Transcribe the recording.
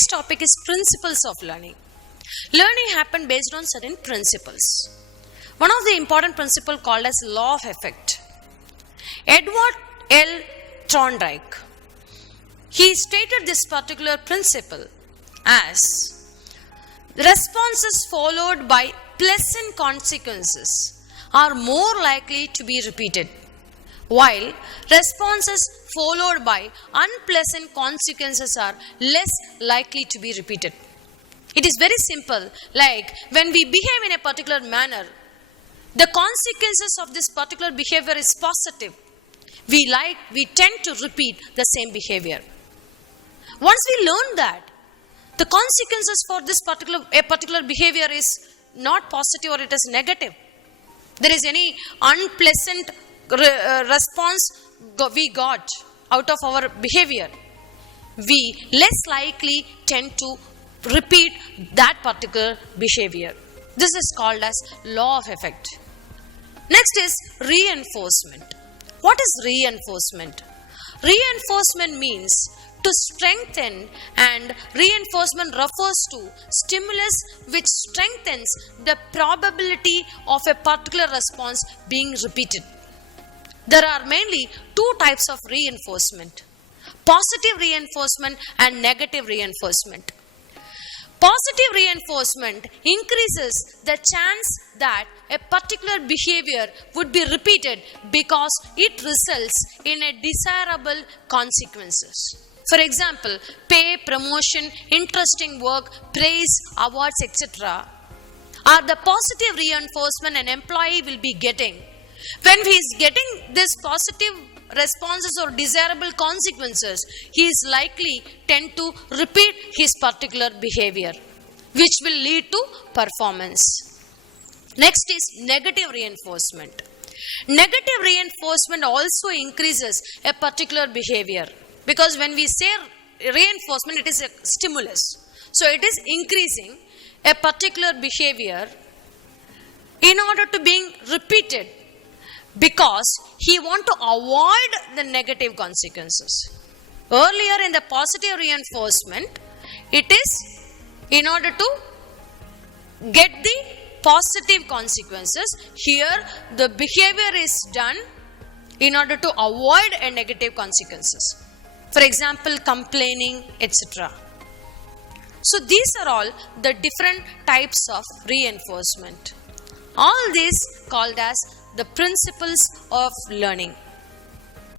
Next topic is principles of learning. Learning happens based on certain principles. One of the important principles called as law of effect. Edward L. Thorndike, he stated this particular principle as responses followed by pleasant consequences are more likely to be repeated, while responses followed by unpleasant consequences are less likely to be repeated. It is very simple. Like when we behave in a particular manner, the consequences of this particular behavior is positive. We tend to repeat the same behavior. Once we learn that the consequences for this particular behavior is not positive or it is negative, there is any unpleasant response we got out of our behavior, we less likely tend to repeat that particular behavior. This is called as law of effect. Next is reinforcement. What is reinforcement? Reinforcement means to strengthen, and reinforcement refers to stimulus which strengthens the probability of a particular response being repeated. There are mainly two types of reinforcement: positive reinforcement and negative reinforcement. Positive reinforcement increases the chance that a particular behavior would be repeated because it results in a desirable consequences. For example, pay, promotion, interesting work, praise, awards, etc. are the positive reinforcement an employee will be getting. When he is getting this positive responses or desirable consequences, he is likely tend to repeat his particular behavior, which will lead to performance. Next is negative reinforcement. Negative reinforcement also increases a particular behavior, because when we say reinforcement, it is a stimulus. So it is increasing a particular behavior in order to being repeated, because he want to avoid the negative consequences. Earlier in the positive reinforcement, it is in order to get the positive consequences. Here the behavior is done in order to avoid a negative consequences. For example, complaining, etc. So these are all the different types of reinforcement. All these called as the principles of learning.